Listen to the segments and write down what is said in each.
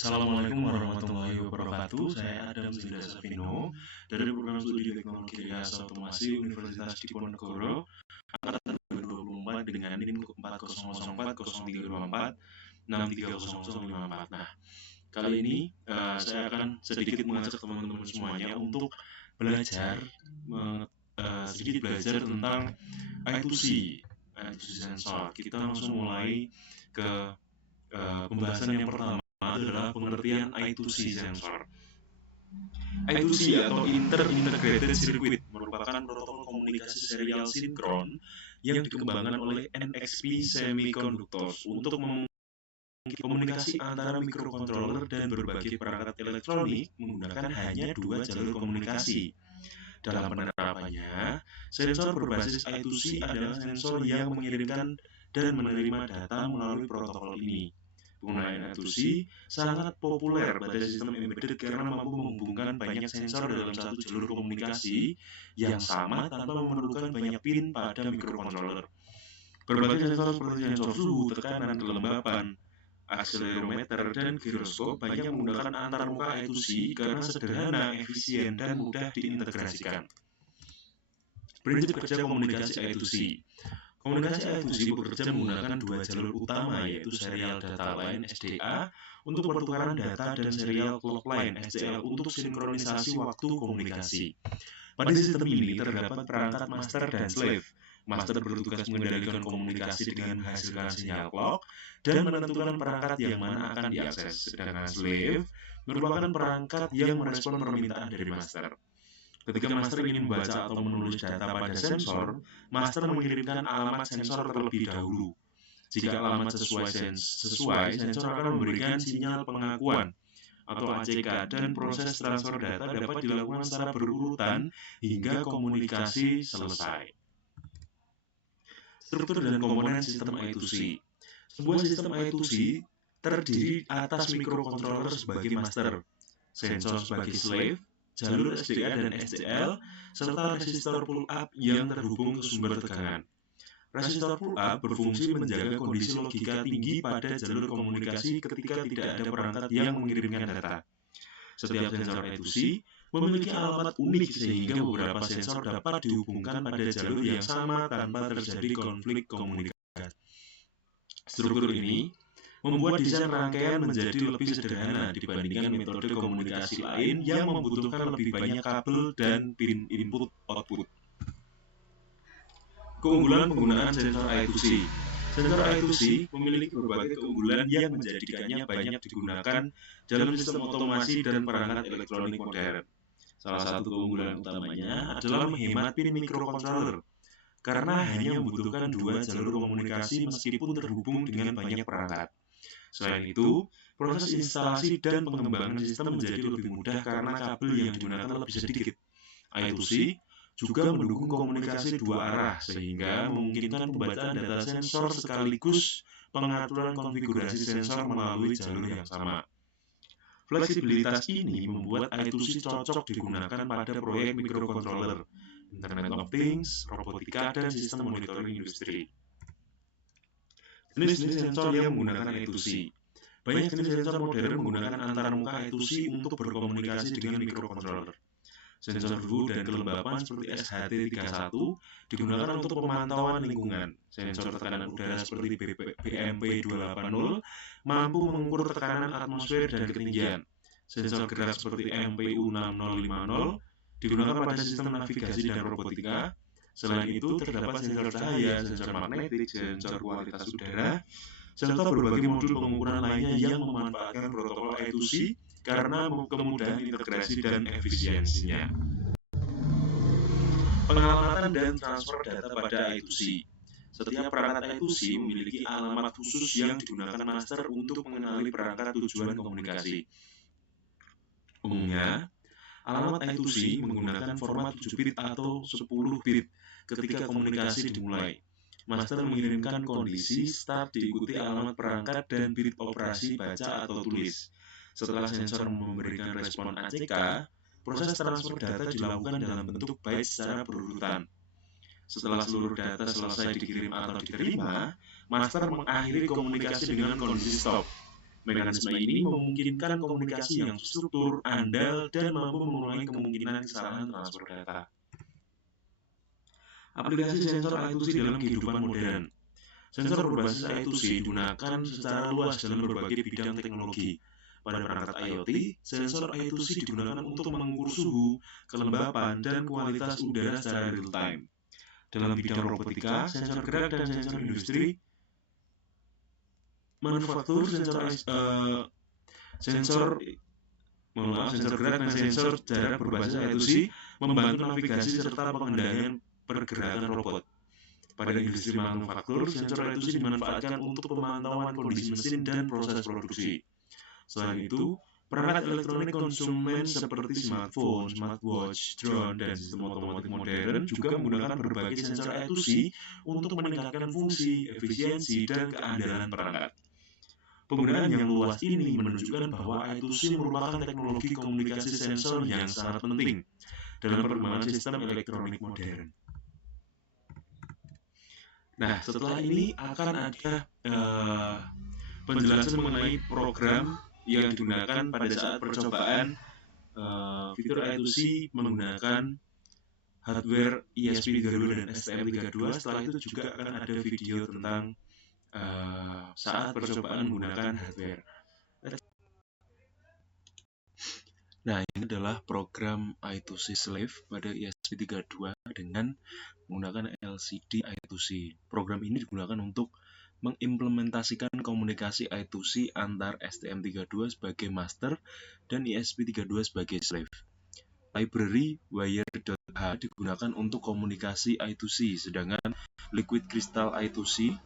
Assalamualaikum warahmatullahi wabarakatuh. Saya Adam Zinda Savino dari Program Studi Teknologi Riasa Otomasi Universitas Diponegoro angkatan 2024 dengan NIM 40040324 630054. Nah, kali ini saya akan sedikit mengajak teman-teman semuanya untuk belajar sedikit belajar tentang I2C sensor. Kita langsung mulai ke pembahasan yang pertama adalah pengertian I2C sensor. I2C atau Integrated Circuit merupakan protokol komunikasi serial sinkron yang dikembangkan oleh NXP Semiconductors untuk memungkinkan komunikasi antara mikrokontroler dan berbagai perangkat elektronik menggunakan hanya dua jalur komunikasi. Dalam penerapannya, sensor berbasis I2C adalah sensor yang mengirimkan dan menerima data melalui protokol ini. Penggunaan I2C sangat populer pada sistem embedded karena mampu menghubungkan banyak sensor dalam satu jalur komunikasi yang sama tanpa memerlukan banyak pin pada mikrokontroler. Berbagai sensor seperti sensor suhu, tekanan, kelembapan, akselerometer, dan giroskop banyak menggunakan antarmuka I2C karena sederhana, efisien, dan mudah diintegrasikan. Prinsip kerja komunikasi I2C. Komunikasi I2C bekerja menggunakan dua jalur utama, yaitu serial data line SDA untuk pertukaran data dan serial clock line SCL untuk sinkronisasi waktu komunikasi. Pada sistem ini terdapat perangkat master dan slave. Master bertugas mengendalikan komunikasi dengan menghasilkan sinyal clock dan menentukan perangkat yang mana akan diakses, sedangkan slave merupakan perangkat yang merespon permintaan dari master. Ketika master ingin membaca atau menulis data pada sensor, master mengirimkan alamat sensor terlebih dahulu. Jika alamat sesuai, sensor akan memberikan sinyal pengakuan atau ACK dan proses transfer data dapat dilakukan secara berurutan hingga komunikasi selesai. Struktur dan komponen sistem I2C. Sebuah sistem I2C terdiri atas mikrokontroler sebagai master, sensor sebagai slave, jalur SDA dan SCL, serta resistor pull-up yang terhubung ke sumber tegangan. Resistor pull-up berfungsi menjaga kondisi logika tinggi pada jalur komunikasi ketika tidak ada perangkat yang mengirimkan data. Setiap sensor I2C memiliki alamat unik sehingga beberapa sensor dapat dihubungkan pada jalur yang sama tanpa terjadi konflik komunikasi. Struktur ini membuat desain rangkaian menjadi lebih sederhana dibandingkan metode komunikasi lain yang membutuhkan lebih banyak kabel dan pin input-output. Keunggulan penggunaan sensor I2C. Sensor I2C memiliki berbagai keunggulan yang menjadikannya banyak digunakan dalam sistem otomasi dan perangkat elektronik modern. Salah satu keunggulan utamanya adalah menghemat pin mikrokontroler, karena hanya membutuhkan dua jalur komunikasi meskipun terhubung dengan banyak perangkat. Selain itu, proses instalasi dan pengembangan sistem menjadi lebih mudah karena kabel yang digunakan lebih sedikit. I2C juga mendukung komunikasi dua arah sehingga memungkinkan pembacaan data sensor sekaligus pengaturan konfigurasi sensor melalui jalur yang sama. Fleksibilitas ini membuat I2C cocok digunakan pada proyek mikrokontroler, Internet of Things, robotika, dan sistem monitoring industri. Jenis-jenis sensor yang menggunakan I2C. Banyak jenis sensor modern menggunakan antarmuka I2C untuk berkomunikasi dengan mikrokontroler. Sensor suhu dan kelembapan seperti SHT31 digunakan untuk pemantauan lingkungan. Sensor tekanan udara seperti BMP280 mampu mengukur tekanan atmosfer dan ketinggian. Sensor gerak seperti MPU6050 digunakan pada sistem navigasi dan robotika. Selain itu, terdapat sensor cahaya, sensor magnetik, sensor kualitas udara, serta berbagai modul pengukuran lainnya yang memanfaatkan protokol I2C karena kemudahan integrasi dan efisiensinya. Pengalamatan dan transfer data pada I2C. Setiap perangkat I2C memiliki alamat khusus yang digunakan master untuk mengenali perangkat tujuan komunikasi. Umumnya, alamat I2C menggunakan format 7 bit atau 10 bit ketika komunikasi dimulai. Master mengirimkan kondisi start diikuti alamat perangkat dan bit operasi baca atau tulis. Setelah sensor memberikan respon ACK, proses transfer data dilakukan dalam bentuk byte secara berurutan. Setelah seluruh data selesai dikirim atau diterima, master mengakhiri komunikasi dengan kondisi stop. Mekanisme ini memungkinkan komunikasi yang terstruktur, andal, dan mampu mengurangi kemungkinan kesalahan transfer data. Aplikasi sensor I2C dalam kehidupan modern. Sensor berbasis I2C digunakan secara luas dalam berbagai bidang teknologi. Pada perangkat IoT, sensor I2C digunakan untuk mengukur suhu, kelembapan, dan kualitas udara secara real-time. Dalam bidang robotika, sensor gerak dan sensor industri, manufaktur, sensor gerak dan sensor jarak berbasis I2C membantu navigasi serta pengendalian pergerakan robot. Pada industri manufaktur, sensor I2C dimanfaatkan untuk pemantauan kondisi mesin dan proses produksi. Selain itu, perangkat elektronik konsumen seperti smartphone, smartwatch, drone, dan sistem otomotif modern juga menggunakan berbagai sensor I2C untuk meningkatkan fungsi, efisiensi, dan keandalan perangkat. Penggunaan yang luas ini menunjukkan bahwa I2C merupakan teknologi komunikasi sensor yang sangat penting dalam perkembangan sistem elektronik modern. Nah, setelah ini akan ada penjelasan mengenai program yang digunakan pada saat percobaan fitur I2C menggunakan hardware ESP32 dan STM32. Setelah itu juga akan ada video tentang saat percobaan menggunakan hardware. Nah, ini adalah program I2C Slave pada ESP32 dengan menggunakan LCD I2C. Program ini digunakan untuk mengimplementasikan komunikasi I2C antar STM32 sebagai master dan ESP32 sebagai slave. Library Wire.h digunakan untuk komunikasi I2C, sedangkan Liquid Crystal I2C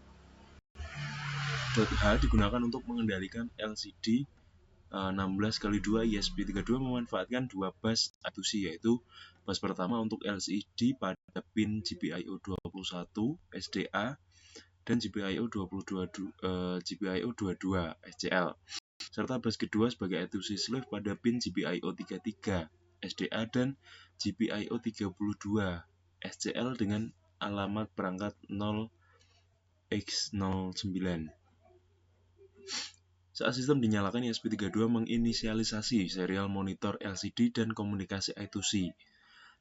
.h digunakan untuk mengendalikan LCD 16x2 ESP32 memanfaatkan dua bus I2C, yaitu bus pertama untuk LCD pada pin GPIO 21 SDA dan GPIO 22 SCL, serta bus kedua sebagai I2C slave pada pin GPIO 33 SDA dan GPIO 32 SCL dengan alamat perangkat 0x09. Saat sistem dinyalakan, ESP32 menginisialisasi serial monitor LCD dan komunikasi I2C.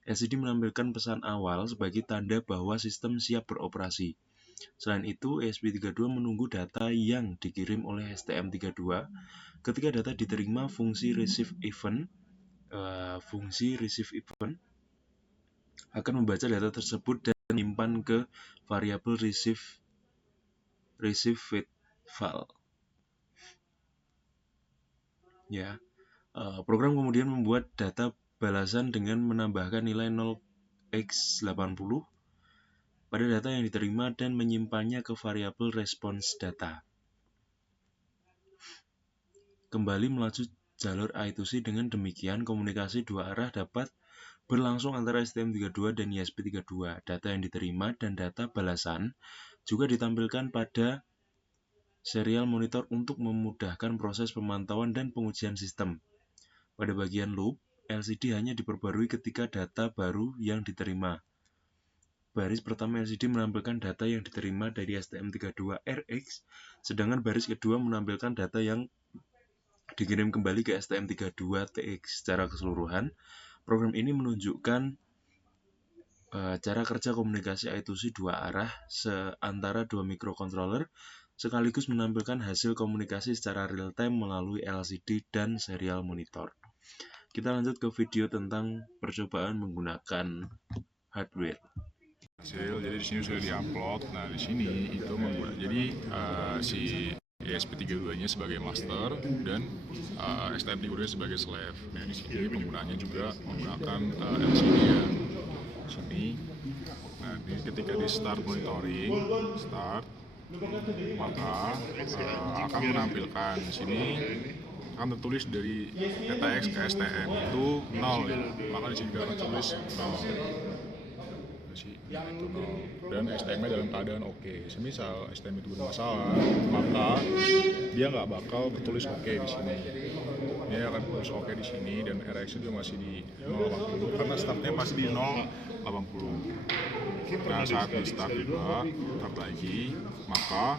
LCD menampilkan pesan awal sebagai tanda bahwa sistem siap beroperasi. Selain itu, ESP32 menunggu data yang dikirim oleh STM32. Ketika data diterima, fungsi receive event akan membaca data tersebut dan menyimpan ke variabel receive file. Program kemudian membuat data balasan dengan menambahkan nilai 0x80 pada data yang diterima dan menyimpannya ke variabel response data. Kembali melaju jalur I2C. Dengan demikian, komunikasi dua arah dapat berlangsung antara STM32 dan ESP32. Data yang diterima dan data balasan juga ditampilkan pada serial monitor untuk memudahkan proses pemantauan dan pengujian sistem. Pada bagian loop, LCD hanya diperbarui ketika data baru yang diterima. Baris pertama LCD menampilkan data yang diterima dari STM32RX, sedangkan baris kedua menampilkan data yang dikirim kembali ke STM32TX. Secara keseluruhan, program ini menunjukkan cara kerja komunikasi I2C dua arah antara dua microcontroller, sekaligus menampilkan hasil komunikasi secara real-time melalui LCD dan serial monitor. Kita lanjut ke video tentang percobaan menggunakan hardware. Jadi di sini sudah diupload. Nah, di sini itu jadi si ESP32-nya sebagai master dan STM32-nya sebagai slave. Nah, di sini penggunaannya juga menggunakan LCD ya. Di sini. Nah, ketika di start monitoring, maka akan menampilkan di sini akan tertulis dari data X ke STM itu 0 ya. Maka di sini akan tulis 0. Itu 0. Dan STM-nya dalam keadaan oke. Semisal STM itu bermasalah, maka dia nggak bakal bertulis oke di sini. Dia akan tulis oke di sini dan RX itu masih di 080 karena startnya pasti di 080. Nah, saat di start juga, start lagi, maka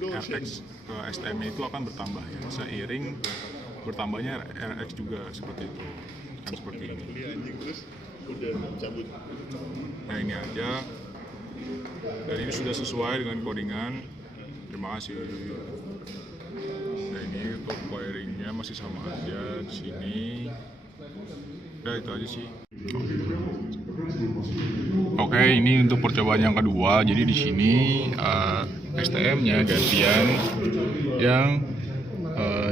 RX ke STM itu akan bertambah ya, seiring bertambahnya RX juga seperti itu, kan seperti ini. Nah ini aja, dan ini sudah sesuai dengan codingan. Terima kasih. Nah ini untuk wiringnya masih sama aja di sini. Udah itu aja sih. Oke, ini untuk percobaan yang kedua. Jadi di sini STM-nya gantian yang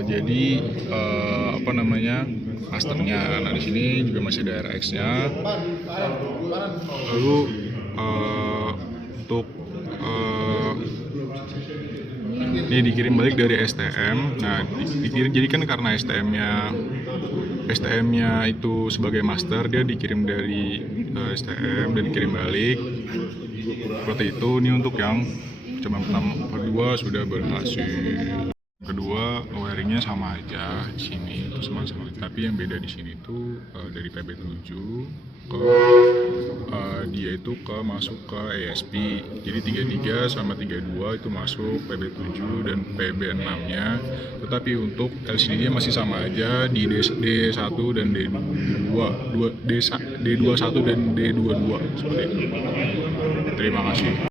jadi apa namanya, masternya. Nah di sini juga masih ada RX-nya. Lalu untuk ini dikirim balik dari STM. Nah dikirim, jadi kan karena STM-nya itu sebagai master, dia dikirim dari STM dan dikirim balik seperti itu. Ini untuk yang percobaan pertama, kedua sudah berhasil. Kedua wiringnya sama aja di sini, itu sama-sama. Tapi yang beda di sini tuh dari PB7 ke dia itu masuk ke ESP. Jadi 33 sama 32 itu masuk PB7 dan PB6-nya. Tetapi untuk LCD-nya masih sama aja di D1 dan D2, D21 dan D22 seperti itu. Terima kasih.